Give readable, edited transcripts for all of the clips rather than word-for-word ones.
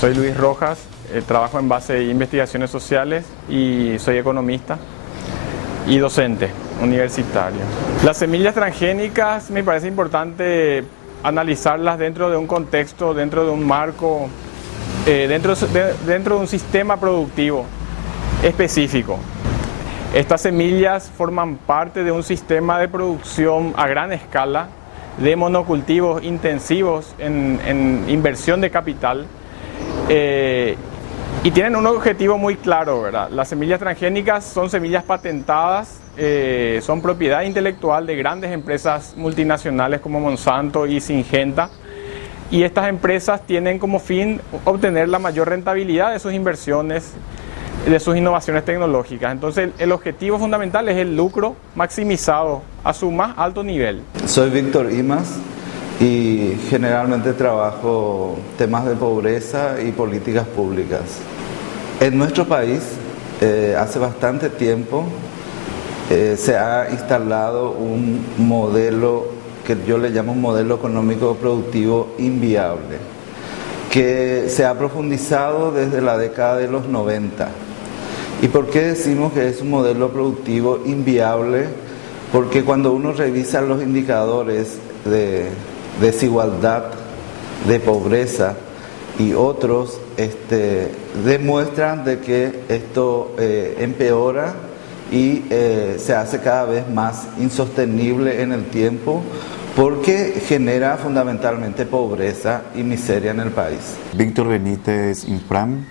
Soy Luis Rojas, trabajo en base de investigaciones sociales y soy economista y docente universitario. Las semillas transgénicas me parece importante analizarlas dentro de un contexto, dentro de un marco, dentro de un sistema productivo específico. Estas semillas forman parte de un sistema de producción a gran escala de monocultivos intensivos en inversión de capital y tienen un objetivo muy claro, ¿verdad? Las semillas transgénicas son semillas patentadas, son propiedad intelectual de grandes empresas multinacionales como Monsanto y Syngenta, y estas empresas tienen como fin obtener la mayor rentabilidad de sus inversiones, de sus innovaciones tecnológicas. Entonces el objetivo fundamental es el lucro maximizado a su más alto nivel. Soy Víctor Imas y generalmente trabajo temas de pobreza y políticas públicas. En nuestro país, hace bastante tiempo, se ha instalado un modelo que yo le llamo un modelo económico productivo inviable, que se ha profundizado desde la década de los 90. ¿Y por qué decimos que es un modelo productivo inviable? Porque cuando uno revisa los indicadores de desigualdad, de pobreza y otros, demuestran de que esto empeora y se hace cada vez más insostenible en el tiempo, porque genera fundamentalmente pobreza y miseria en el país. Víctor Benítez Infram,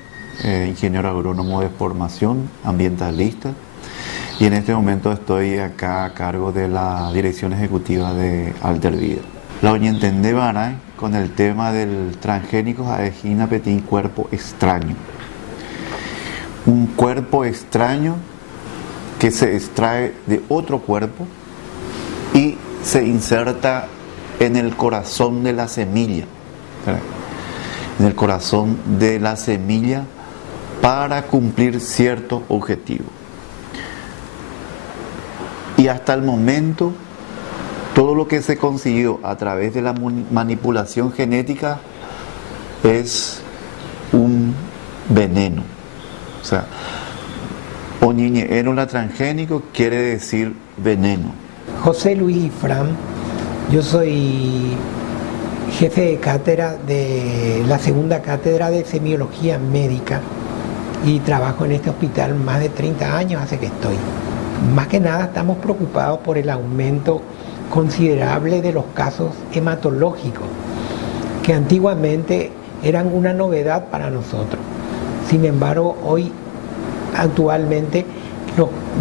ingeniero agrónomo de formación, ambientalista, y en este momento estoy acá a cargo de la dirección ejecutiva de Altervida. La Oñentendé Baray con el tema del transgénicos Aegina Petin cuerpo extraño. Un cuerpo extraño que se extrae de otro cuerpo y se inserta en el corazón de la semilla, en el corazón de la semilla para cumplir cierto objetivo. Y hasta el momento, todo lo que se consiguió a través de la manipulación genética es un veneno. O sea, Oñiñe transgénico quiere decir veneno. José Luis Ifram, yo soy jefe de cátedra de la segunda cátedra de semiología médica y trabajo en este hospital más de 30 años hace que estoy. Más que nada estamos preocupados por el aumento considerable de los casos hematológicos, que antiguamente eran una novedad para nosotros. Sin embargo, actualmente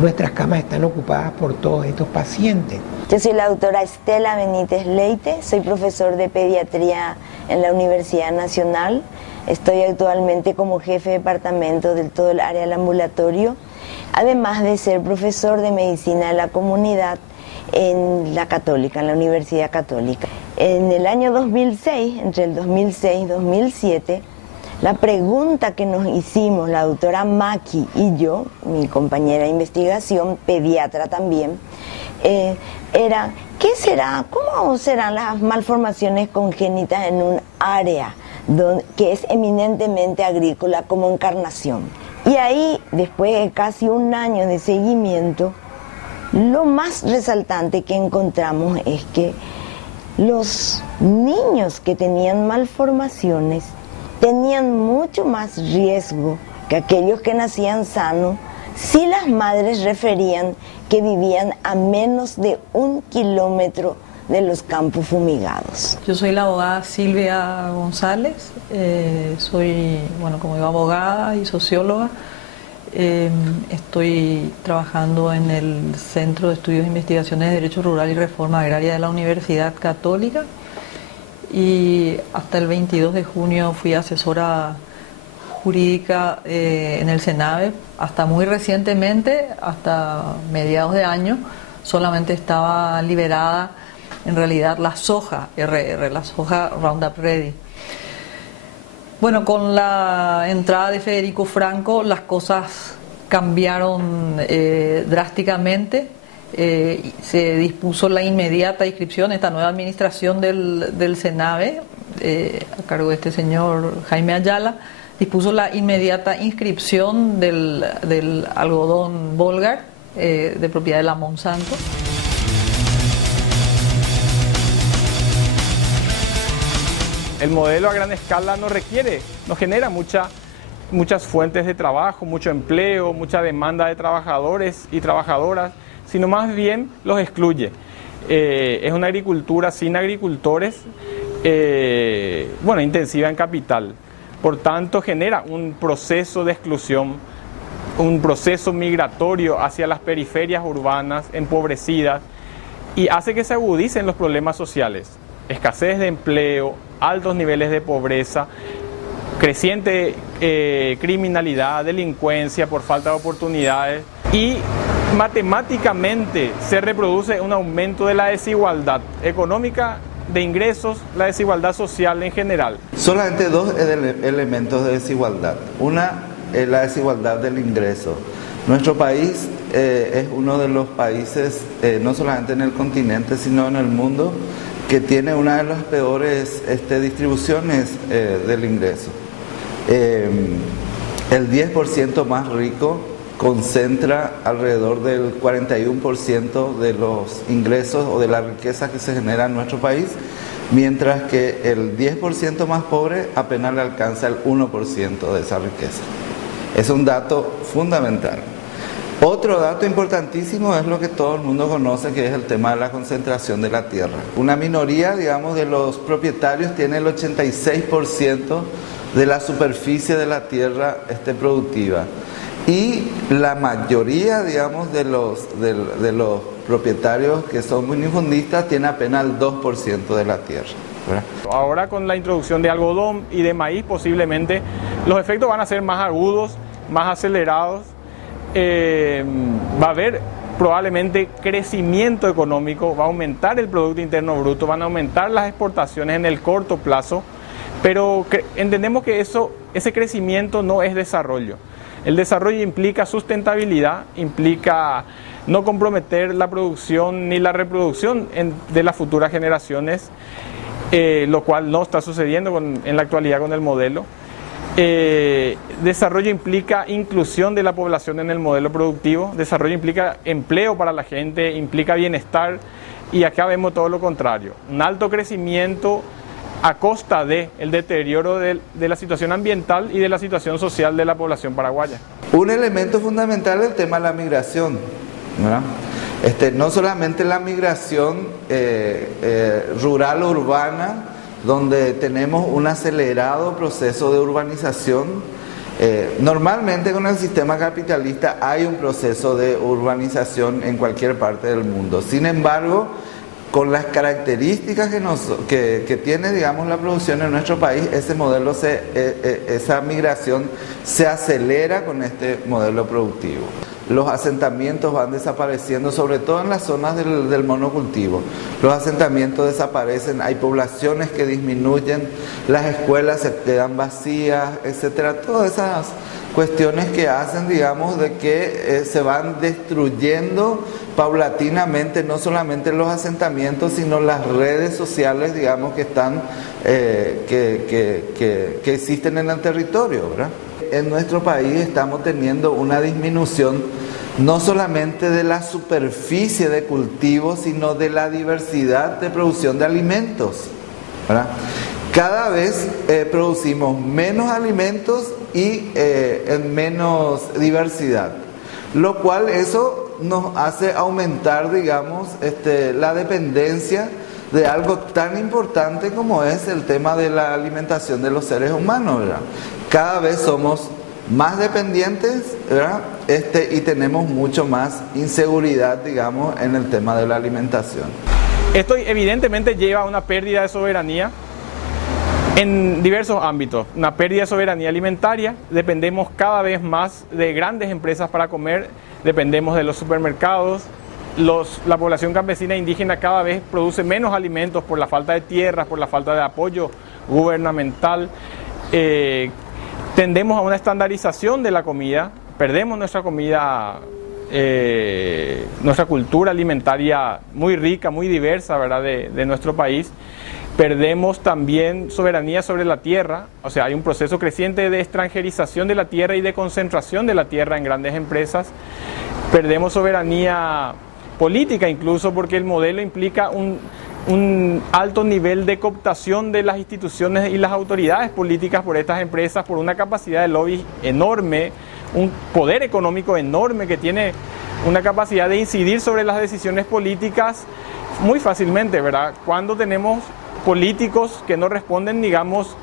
nuestras camas están ocupadas por todos estos pacientes. Yo soy la doctora Estela Benítez Leite, soy profesor de pediatría en la Universidad Nacional. Estoy actualmente como jefe de departamento de todo el área del ambulatorio, además de ser profesor de medicina de la comunidad en la Católica, en la Universidad Católica. En el año 2006, entre el 2006 y 2007, la pregunta que nos hicimos la doctora Maki y yo, mi compañera de investigación, pediatra también, era ¿cómo serán las malformaciones congénitas en un área que es eminentemente agrícola como Encarnación? Y ahí, después de casi un año de seguimiento, lo más resaltante que encontramos es que los niños que tenían malformaciones tenían mucho más riesgo que aquellos que nacían sanos si las madres referían que vivían a menos de 1 kilómetro de los campos fumigados. Yo soy la abogada Silvia González, soy, como digo, abogada y socióloga. Estoy trabajando en el Centro de Estudios e Investigaciones de Derecho Rural y Reforma Agraria de la Universidad Católica, y hasta el 22 de junio fui asesora jurídica en el SENAVE. Hasta muy recientemente, hasta mediados de año, solamente estaba liberada en realidad la soja RR, la soja Roundup Ready. Bueno, con la entrada de Federico Franco las cosas cambiaron drásticamente. Se dispuso la inmediata inscripción, esta nueva administración del SENAVE, a cargo de este señor Jaime Ayala, dispuso la inmediata inscripción del algodón Bolgar, de propiedad de la Monsanto. El modelo a gran escala no genera muchas fuentes de trabajo, mucho empleo, mucha demanda de trabajadores y trabajadoras, sino más bien los excluye. Es una agricultura sin agricultores, intensiva en capital. Por tanto, genera un proceso de exclusión, un proceso migratorio hacia las periferias urbanas empobrecidas y hace que se agudicen los problemas sociales. Escasez de empleo, altos niveles de pobreza, creciente criminalidad, delincuencia por falta de oportunidades y matemáticamente se reproduce un aumento de la desigualdad económica, de ingresos, la desigualdad social en general. Solamente dos elementos de desigualdad. Una es la desigualdad del ingreso. Nuestro país es uno de los países, no solamente en el continente, sino en el mundo, que tiene una de las peores distribuciones del ingreso. El 10% más rico concentra alrededor del 41% de los ingresos o de la riqueza que se genera en nuestro país, mientras que el 10% más pobre apenas le alcanza el 1% de esa riqueza. Es un dato fundamental. Otro dato importantísimo es lo que todo el mundo conoce, que es el tema de la concentración de la tierra. Una minoría, digamos, de los propietarios tiene el 86% de la superficie de la tierra productiva. Y la mayoría, digamos, de los propietarios que son minifundistas tiene apenas el 2% de la tierra, ¿verdad? Ahora con la introducción de algodón y de maíz posiblemente los efectos van a ser más agudos, más acelerados. Va a haber probablemente crecimiento económico, va a aumentar el Producto Interno Bruto, van a aumentar las exportaciones en el corto plazo, pero entendemos que ese crecimiento no es desarrollo. El desarrollo implica sustentabilidad, implica no comprometer la producción ni la reproducción de las futuras generaciones, lo cual no está sucediendo en la actualidad con el modelo. Desarrollo implica inclusión de la población en el modelo productivo, desarrollo implica empleo para la gente, implica bienestar, y acá vemos todo lo contrario, un alto crecimiento a costa del deterioro de la situación ambiental y de la situación social de la población paraguaya. Un elemento fundamental es el tema de la migración, ¿verdad? No solamente la migración rural o urbana, donde tenemos un acelerado proceso de urbanización. Normalmente con el sistema capitalista hay un proceso de urbanización en cualquier parte del mundo. Sin embargo, con las características que tiene, digamos, la producción en nuestro país, ese modelo, esa migración se acelera con este modelo productivo. Los asentamientos van desapareciendo, sobre todo en las zonas del monocultivo. Los asentamientos desaparecen, hay poblaciones que disminuyen, las escuelas se quedan vacías, etcétera. Todas esas cuestiones que hacen, digamos, de que se van destruyendo paulatinamente no solamente los asentamientos, sino las redes sociales, digamos, que están que existen en el territorio, ¿verdad? En nuestro país estamos teniendo una disminución no solamente de la superficie de cultivo, sino de la diversidad de producción de alimentos, ¿verdad? Cada vez producimos menos alimentos y en menos diversidad, lo cual eso nos hace aumentar, digamos, la dependencia de algo tan importante como es el tema de la alimentación de los seres humanos, ¿verdad? Cada vez somos más dependientes, ¿verdad? Y tenemos mucho más inseguridad, digamos, en el tema de la alimentación. Esto evidentemente lleva a una pérdida de soberanía en diversos ámbitos, una pérdida de soberanía alimentaria. Dependemos cada vez más de grandes empresas para comer, dependemos de los supermercados. La población campesina e indígena cada vez produce menos alimentos por la falta de tierras, por la falta de apoyo gubernamental. Tendemos a una estandarización de la comida, perdemos nuestra comida, nuestra cultura alimentaria muy rica, muy diversa, ¿verdad?, de nuestro país. Perdemos también soberanía sobre la tierra, o sea, hay un proceso creciente de extranjerización de la tierra y de concentración de la tierra en grandes empresas. Perdemos soberanía política incluso, porque el modelo implica un alto nivel de cooptación de las instituciones y las autoridades políticas por estas empresas, por una capacidad de lobby enorme, un poder económico enorme que tiene una capacidad de incidir sobre las decisiones políticas muy fácilmente, ¿verdad? Cuando tenemos políticos que no responden, digamos,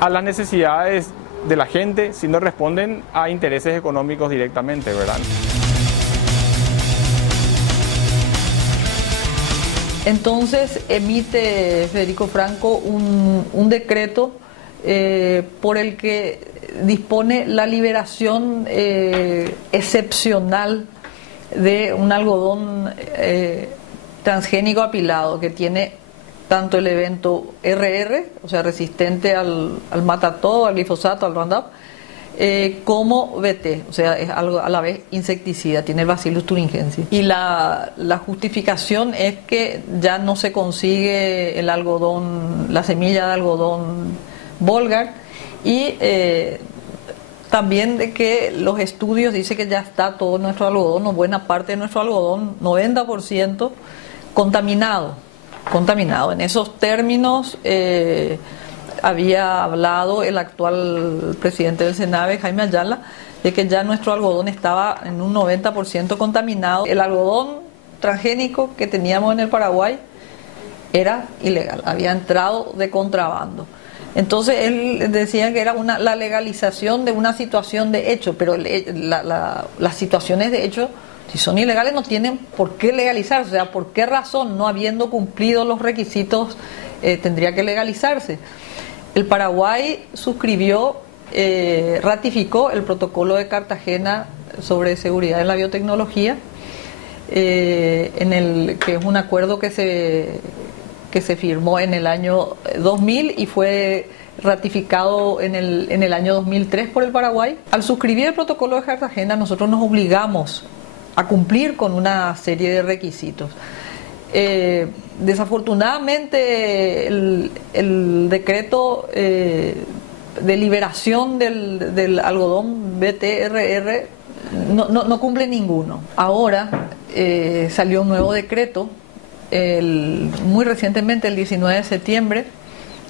a las necesidades de la gente, sino responden a intereses económicos directamente, ¿verdad? Entonces emite Federico Franco un decreto por el que dispone la liberación excepcional de un algodón transgénico apilado que tiene tanto el evento RR, o sea, resistente al mata-todo, al glifosato, al Roundup, como BT, o sea, es algo a la vez insecticida, tiene el Bacillus thuringiensis. Y la justificación es que ya no se consigue el algodón, la semilla de algodón Bolgar, y también de que los estudios dicen que ya está todo nuestro algodón, o buena parte de nuestro algodón, 90% contaminado. En esos términos había hablado el actual presidente del SENAVE, Jaime Ayala, de que ya nuestro algodón estaba en un 90% contaminado. El algodón transgénico que teníamos en el Paraguay era ilegal, había entrado de contrabando. Entonces él decía que era la legalización de una situación de hecho, pero las situaciones de hecho, si son ilegales, no tienen por qué legalizarse. O sea, ¿por qué razón, no habiendo cumplido los requisitos, tendría que legalizarse? El Paraguay suscribió, ratificó el protocolo de Cartagena sobre seguridad en la biotecnología, que es un acuerdo que se firmó en el año 2000 y fue ratificado en el año 2003 por el Paraguay. Al suscribir el protocolo de Cartagena, nosotros nos obligamos a cumplir con una serie de requisitos. Desafortunadamente el decreto de liberación del algodón BTRR no cumple ninguno. Ahora salió un nuevo decreto muy recientemente, el 19 de septiembre,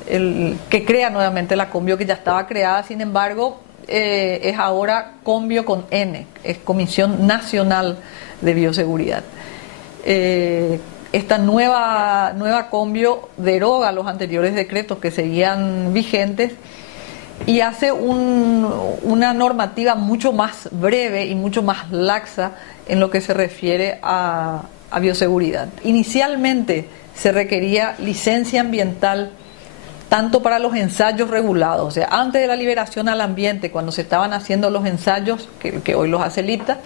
que crea nuevamente la Conbio, que ya estaba creada, sin embargo es ahora Conbio con N, es Comisión Nacional de Bioseguridad. Esta nueva Conbio deroga los anteriores decretos que seguían vigentes y hace una normativa mucho más breve y mucho más laxa en lo que se refiere a bioseguridad. Inicialmente se requería licencia ambiental tanto para los ensayos regulados, o sea, antes de la liberación al ambiente, cuando se estaban haciendo los ensayos, que hoy los hace el IPTA,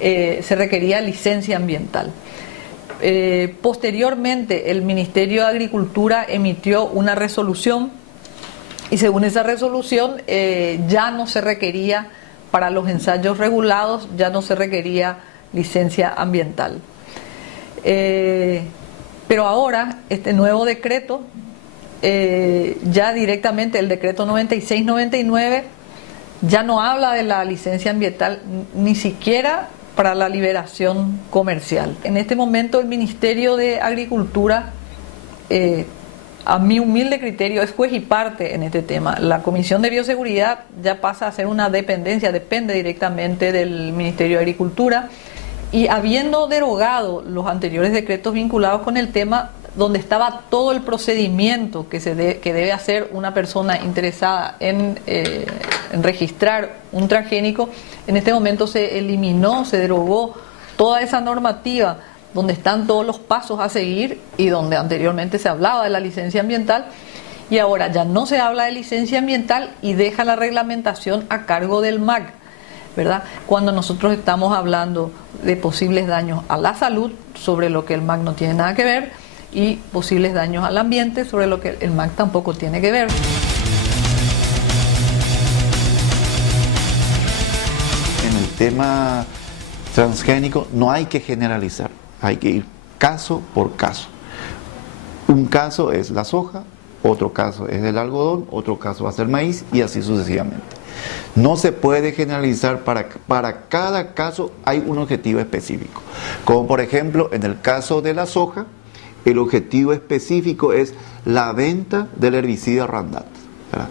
se requería licencia ambiental. Posteriormente, el Ministerio de Agricultura emitió una resolución y según esa resolución ya no se requería, para los ensayos regulados, ya no se requería licencia ambiental. Pero ahora, este nuevo decreto, ya directamente el decreto 96-99 ya no habla de la licencia ambiental ni siquiera para la liberación comercial. En este momento el Ministerio de Agricultura, a mi humilde criterio, es juez y parte en este tema. La Comisión de Bioseguridad ya pasa a ser una dependencia, depende directamente del Ministerio de Agricultura, y habiendo derogado los anteriores decretos vinculados con el tema, donde estaba todo el procedimiento que debe hacer una persona interesada en registrar un transgénico, en este momento se eliminó, se derogó toda esa normativa donde están todos los pasos a seguir y donde anteriormente se hablaba de la licencia ambiental, y ahora ya no se habla de licencia ambiental y deja la reglamentación a cargo del MAC, ¿verdad? Cuando nosotros estamos hablando de posibles daños a la salud, sobre lo que el MAC no tiene nada que ver, y posibles daños al ambiente, sobre lo que el MAC tampoco tiene que ver. En el tema transgénico no hay que generalizar, hay que ir caso por caso. Un caso es la soja, otro caso es del algodón, otro caso va a ser maíz y así sucesivamente. No se puede generalizar, para cada caso hay un objetivo específico. Como por ejemplo en el caso de la soja, el objetivo específico es la venta del herbicida Roundup, ¿verdad?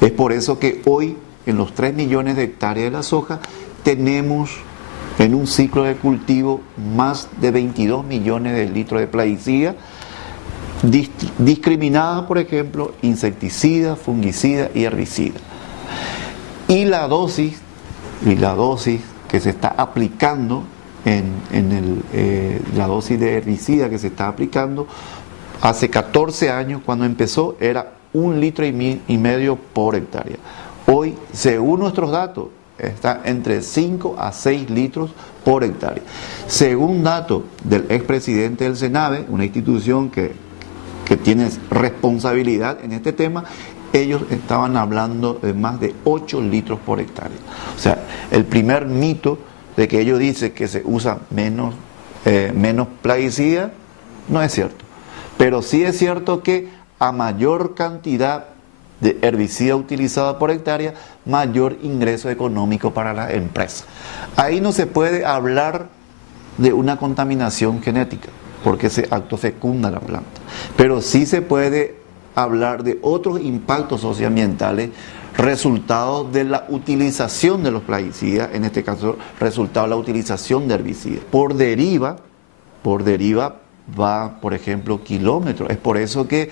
Es por eso que hoy en los 3 millones de hectáreas de la soja tenemos en un ciclo de cultivo más de 22 millones de litros de plaguicida, discriminada, por ejemplo, insecticida, fungicida y herbicida. Y la dosis que se está aplicando la dosis de herbicida que se está aplicando hace 14 años, cuando empezó, era 1,5 litros por hectárea. Hoy, según nuestros datos, está entre 5 a 6 litros por hectárea. Según datos del expresidente del SENAVE, una institución que tiene responsabilidad en este tema, ellos estaban hablando de más de 8 litros por hectárea. O sea, el primer mito de que ellos dicen que se usa menos plaguicida, no es cierto. Pero sí es cierto que a mayor cantidad de herbicida utilizada por hectárea, mayor ingreso económico para la empresa. Ahí no se puede hablar de una contaminación genética, porque ese acto fecunda la planta. Pero sí se puede hablar de otros impactos socioambientales, resultado de la utilización de los plaguicidas, en este caso resultado de la utilización de herbicidas. Por deriva va, por ejemplo, kilómetros. Es por eso que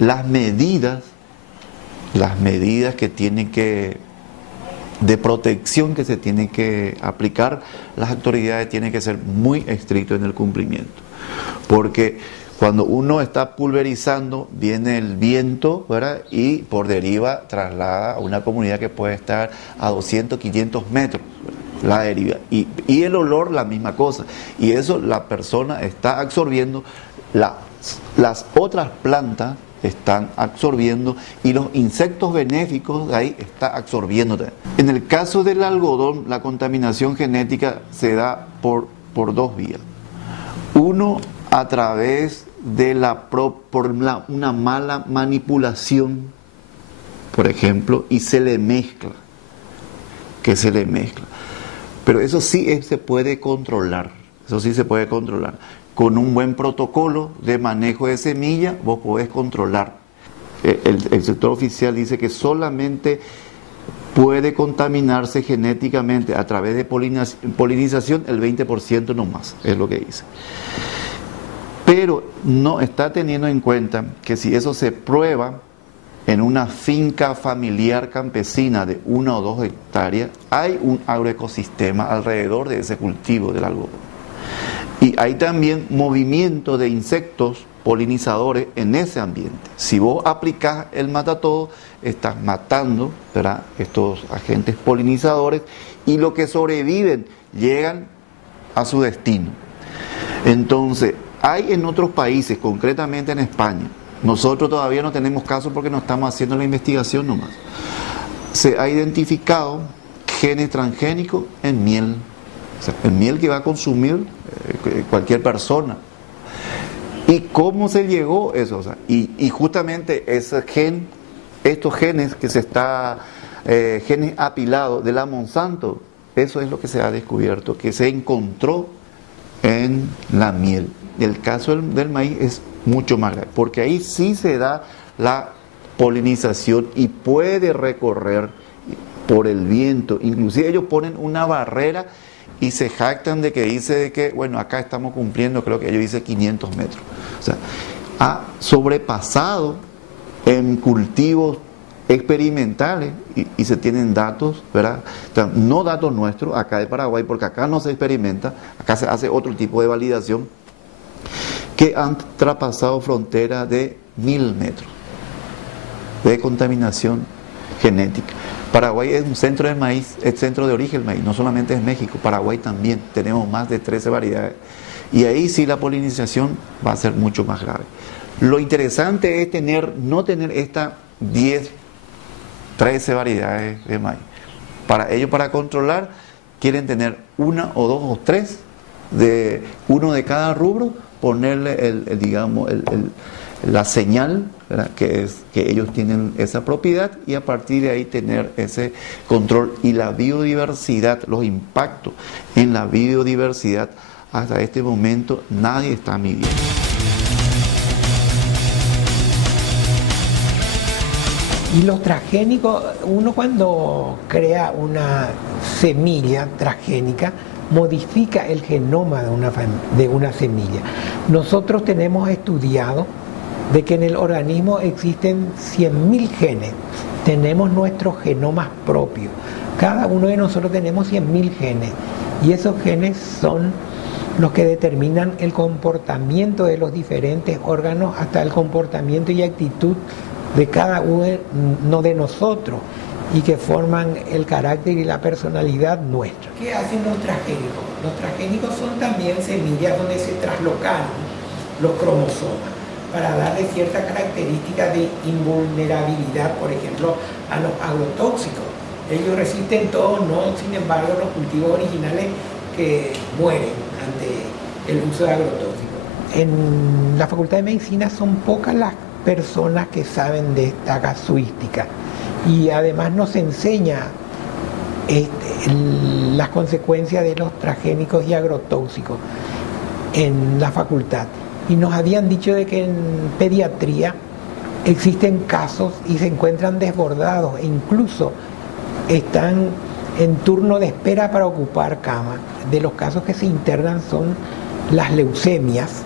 las medidas que tienen de protección que se tienen que aplicar, las autoridades tienen que ser muy estrictas en el cumplimiento. Porque cuando uno está pulverizando, viene el viento, ¿verdad? Y por deriva traslada a una comunidad que puede estar a 200, 500 metros, ¿verdad? La deriva. Y el olor, la misma cosa. Y eso la persona está absorbiendo, las otras plantas están absorbiendo y los insectos benéficos de ahí están absorbiendo. En el caso del algodón, la contaminación genética se da por 2 vías. Uno, a través de una mala manipulación, por ejemplo, y se le mezcla. Pero eso sí se puede controlar. Con un buen protocolo de manejo de semilla, vos podés controlar. El sector oficial dice que solamente puede contaminarse genéticamente a través de polinización el 20% nomás, es lo que dice. Pero no está teniendo en cuenta que si eso se prueba en una finca familiar campesina de 1 o 2 hectáreas, hay un agroecosistema alrededor de ese cultivo del algodón. Y hay también movimiento de insectos polinizadores en ese ambiente. Si vos aplicás el matatodo, estás matando, ¿verdad?, estos agentes polinizadores, y los que sobreviven llegan a su destino. Entonces, hay en otros países, concretamente en España, nosotros todavía no tenemos casos porque no estamos haciendo la investigación nomás, se ha identificado genes transgénicos en miel. O sea, el miel que va a consumir cualquier persona. ¿Y cómo se llegó eso? O sea, y justamente estos genes que genes apilados de la Monsanto, eso es lo que se ha descubierto, que se encontró en la miel. El caso del maíz es mucho más grave, porque ahí sí se da la polinización y puede recorrer por el viento. Inclusive ellos ponen una barrera y se jactan de que dice que, bueno, acá estamos cumpliendo, creo que ellos dicen 500 metros. O sea, ha sobrepasado en cultivos experimentales y se tienen datos, ¿verdad? O sea, no datos nuestros, acá de Paraguay, porque acá no se experimenta, acá se hace otro tipo de validación, que han traspasado fronteras de 1000 metros de contaminación genética. Paraguay es un centro del maíz, es centro de origen del maíz, no solamente es México, Paraguay también, tenemos más de 13 variedades. Y ahí sí la polinización va a ser mucho más grave. Lo interesante es no tener estas 10, 13 variedades de maíz. Para ello, para controlar, quieren tener 1 o 2 o 3 de uno de cada rubro, ponerle la señal, ¿verdad?, que es que ellos tienen esa propiedad, y a partir de ahí tener ese control. Y la biodiversidad, los impactos en la biodiversidad, hasta este momento nadie está midiendo. Y los transgénicos, uno cuando crea una semilla transgénica, modifica el genoma de una semilla. Nosotros tenemos estudiado de que en el organismo existen 100.000 genes. Tenemos nuestros genomas propios. Cada uno de nosotros tenemos 100.000 genes. Y esos genes son los que determinan el comportamiento de los diferentes órganos, hasta el comportamiento y actitud de cada uno de nosotros, y que forman el carácter y la personalidad nuestra. ¿Qué hacen los transgénicos? Los transgénicos son también semillas donde se traslocan los cromosomas para darle cierta característica de invulnerabilidad, por ejemplo, a los agrotóxicos. Ellos resisten todo, no, sin embargo, los cultivos originales que mueren ante el uso de agrotóxicos. En la Facultad de Medicina son pocas las personas que saben de esta casuística, y además nos enseña las consecuencias de los transgénicos y agrotóxicos en la facultad. Y nos habían dicho de que en pediatría existen casos y se encuentran desbordados, e incluso están en turno de espera para ocupar cama. De los casos que se internan son las leucemias,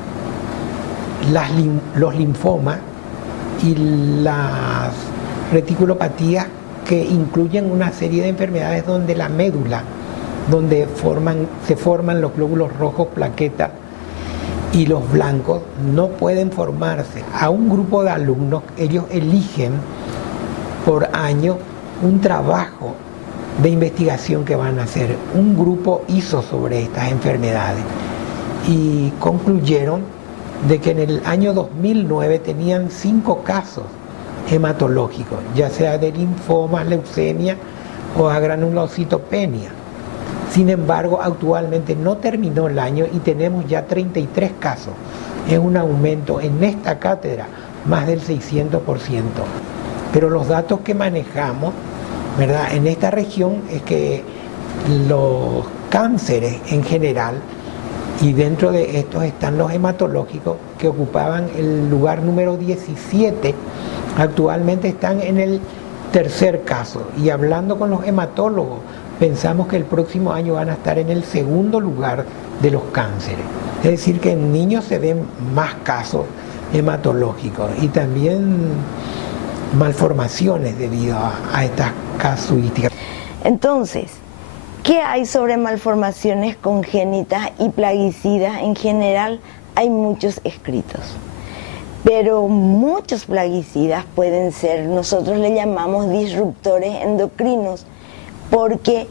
los linfomas y las reticulopatías, que incluyen una serie de enfermedades donde la médula, donde se forman los glóbulos rojos, plaquetas, y los blancos no pueden formarse. A un grupo de alumnos, ellos eligen por año un trabajo de investigación que van a hacer. Un grupo hizo sobre estas enfermedades y concluyeron de que en el año 2009 tenían 5 casos hematológicos, ya sea de linfoma, leucemia o agranulocitopenia. Sin embargo, actualmente no terminó el año y tenemos ya 33 casos. Es un aumento en esta cátedra más del 600%. Pero los datos que manejamos, ¿verdad?, en esta región es que los cánceres en general, y dentro de estos están los hematológicos, que ocupaban el lugar número 17, actualmente están en el 3er caso. Y hablando con los hematólogos, pensamos que el próximo año van a estar en el 2º lugar de los cánceres. Es decir, que en niños se ven más casos hematológicos y también malformaciones debido a estas casuísticas. Entonces, ¿qué hay sobre malformaciones congénitas y plaguicidas? En general hay muchos escritos, pero muchos plaguicidas pueden ser, nosotros le llamamos disruptores endocrinos, porque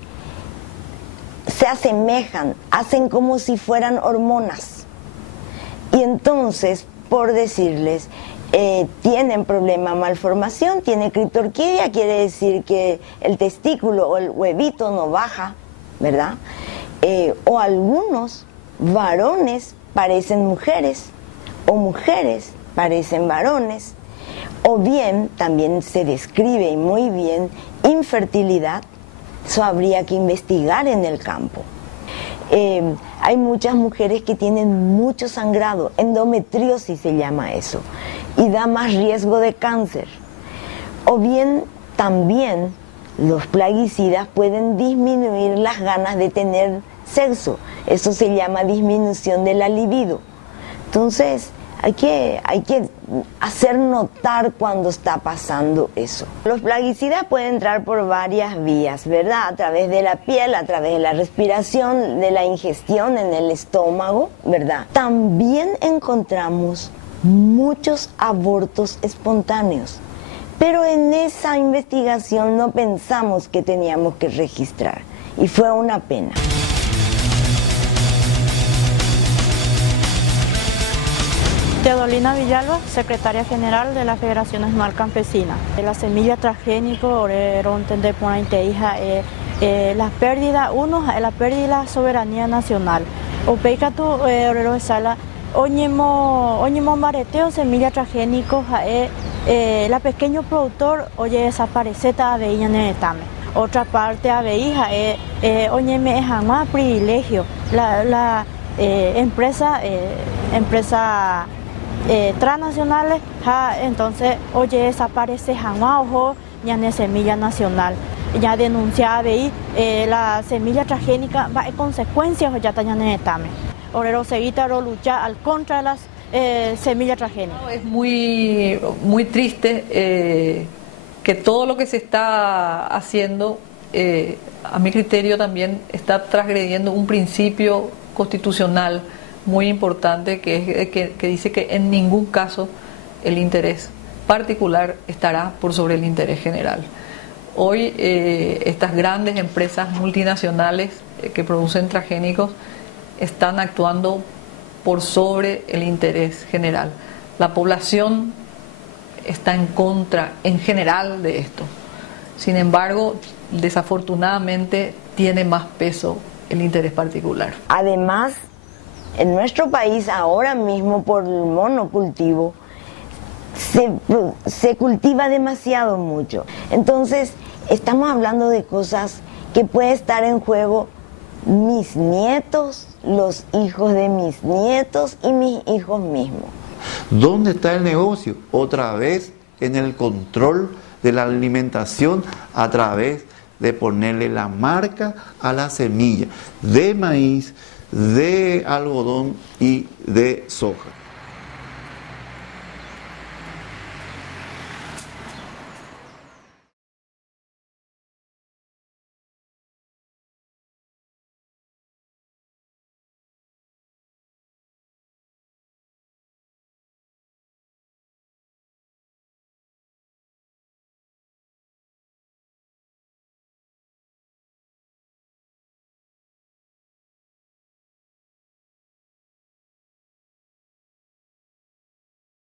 se asemejan, hacen como si fueran hormonas. Y entonces, por decirles, tienen problema malformación, tiene criptorquidia, quiere decir que el testículo o el huevito no baja, ¿verdad? O algunos varones parecen mujeres, o mujeres parecen varones, o bien, también se describe y muy bien, infertilidad. Eso habría que investigar en el campo. Hay muchas mujeres que tienen mucho sangrado, endometriosis se llama eso, y da más riesgo de cáncer. O bien, también los plaguicidas pueden disminuir las ganas de tener sexo. Eso se llama disminución de la libido. Entonces, hay que hacer notar cuando está pasando eso. Los plaguicidas pueden entrar por varias vías, ¿verdad? A través de la piel, a través de la respiración, de la ingestión en el estómago, ¿verdad? También encontramos muchos abortos espontáneos, pero en esa investigación no pensamos que teníamos que registrar, y fue una pena. Teodolina Villalba, secretaria general de la Federación Nacional Campesina. La semilla transgénico, oreron de por hija, la pérdida, la pérdida de la soberanía nacional. O peicatu, orero sala, oñemo mareteo semilla transgénico la pequeño productor oye desaparece ta aveía netame. Otra parte aveía oñeme es más privilegio la empresa transnacionales entonces oye desaparece jamás ojo ya en semilla nacional ya denunciaba la semilla transgénica va a consecuencias ya está ya netame. Orero seguita lucha al contra de las semillas transgénicas. Es muy triste que todo lo que se está haciendo, a mi criterio también está transgrediendo un principio constitucional muy importante que dice que en ningún caso el interés particular estará por sobre el interés general. Hoy estas grandes empresas multinacionales que producen transgénicos están actuando por sobre el interés general. La población está en contra en general de esto. Sin embargo, desafortunadamente tiene más peso el interés particular. Además, en nuestro país ahora mismo por el monocultivo se cultiva demasiado mucho. Entonces, estamos hablando de cosas que puede estar en juego mis nietos, los hijos de mis nietos y mis hijos mismos. ¿Dónde está el negocio? Otra vez en el control de la alimentación a través de ponerle la marca a la semilla de maíz, de algodón y de soja.